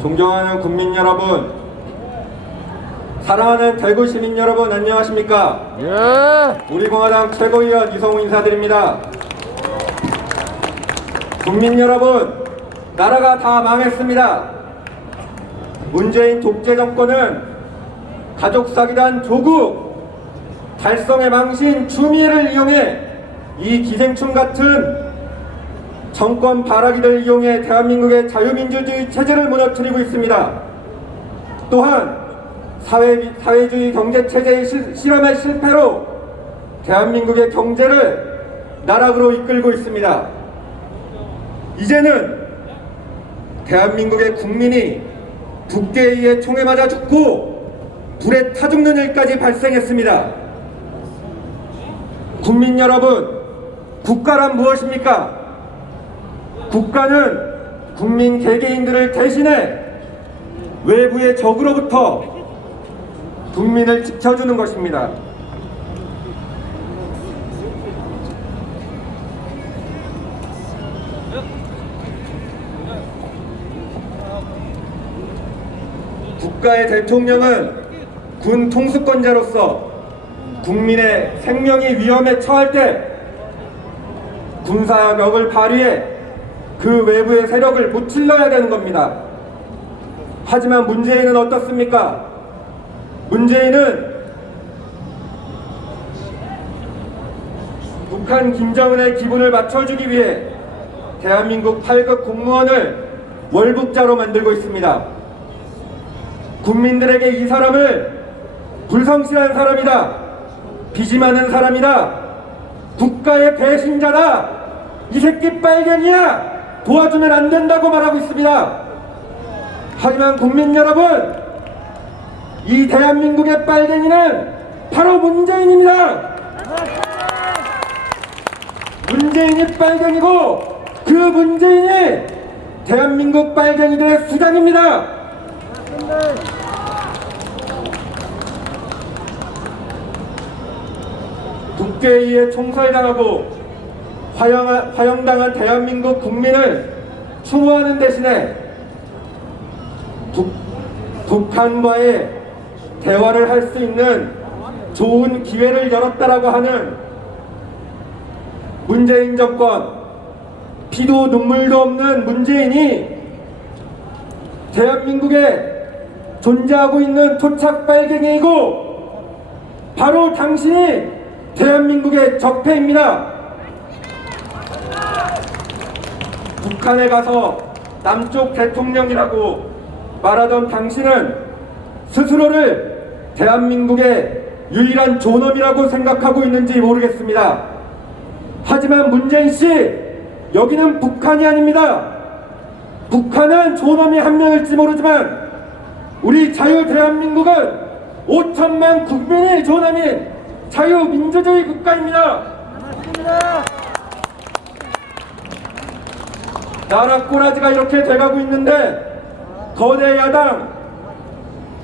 존경하는 국민 여러분, 사랑하는 대구 시민 여러분 안녕하십니까? 예. 우리 공화당 최고위원 이성우 인사드립니다. 국민 여러분, 나라가 다 망했습니다. 문재인 독재 정권은 가족 사기단 조국, 달성의 망신 추미애를 이용해 이 기생충 같은 정권 바라기를 이용해 대한민국의 자유민주주의 체제를 무너뜨리고 있습니다. 또한 사회, 사회주의 경제 체제의 실, 실험의 실패로 대한민국의 경제를 나락으로 이끌고 있습니다. 이제는 대한민국의 국민이 북계에 의해 총에 맞아 죽고 불에 타 죽는 일까지 발생했습니다. 국민 여러분, 국가란 무엇입니까? 국가는 국민 개개인들을 대신해 외부의 적으로부터 국민을 지켜주는 것입니다. 국가의 대통령은 군 통수권자로서 국민의 생명이 위험에 처할 때 군사력을 발휘해 그 외부의 세력을 무찔러야 되는 겁니다. 하지만 문재인은 어떻습니까? 문재인은 북한 김정은의 기분을 맞춰주기 위해 대한민국 8급 공무원을 월북자로 만들고 있습니다. 국민들에게 이 사람을 불성실한 사람이다. 빚이 많은 사람이다. 국가의 배신자다. 이 새끼 빨갱이야. 도와주면 안 된다고 말하고 있습니다. 하지만 국민 여러분, 이 대한민국의 빨갱이는 바로 문재인입니다. 문재인이 빨갱이고 그 문재인이 대한민국 빨갱이들의 수장입니다. 국회에 의해 총살당하고 화형, 화형당한 대한민국 국민을 추모하는 대신에 북, 북한과의 대화를 할 수 있는 좋은 기회를 열었다라고 하는 문재인 정권 피도 눈물도 없는 문재인이 대한민국에 존재하고 있는 토착 빨갱이이고 바로 당신이 대한민국의 적폐입니다. 북한에 가서 남쪽 대통령이라고 말하던 당신은 스스로를 대한민국의 유일한 존엄이라고 생각하고 있는지 모르겠습니다. 하지만 문재인 씨, 여기는 북한이 아닙니다. 북한은 존엄이 한 명일지 모르지만 우리 자유 대한민국은 5천만 국민이 존엄인 자유민주주의 국가입니다. 나라 꼬라지가 이렇게 돼가고 있는데 거대 야당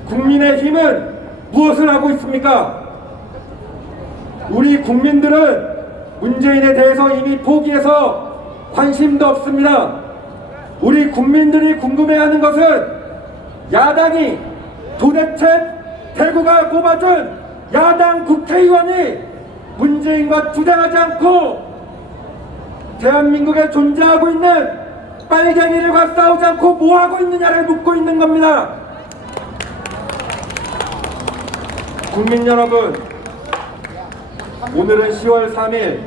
국민의 힘은 무엇을 하고 있습니까? 우리 국민들은 문재인에 대해서 이미 포기해서 관심도 없습니다. 우리 국민들이 궁금해하는 것은 야당이 도대체 대구가 뽑아준 야당 국회의원이 문재인과 투쟁하지 않고 대한민국에 존재하고 있는 빨갱이들과 싸우지 않고 뭐하고 있느냐를 묻고 있는 겁니다. 국민 여러분, 오늘은 10월 3일,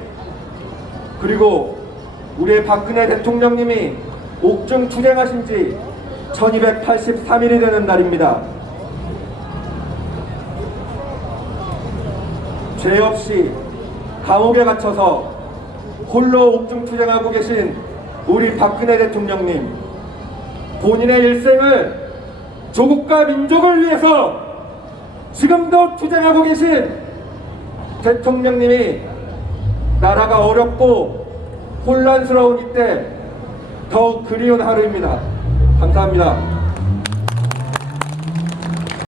그리고 우리의 박근혜 대통령님이 옥중 투쟁하신 지 1283일이 되는 날입니다. 죄 없이 감옥에 갇혀서 홀로 옥중 투쟁하고 계신 우리 박근혜 대통령님, 본인의 일생을 조국과 민족을 위해서 지금도 투쟁하고 계신 대통령님이 나라가 어렵고 혼란스러운 이때 더욱 그리운 하루입니다. 감사합니다.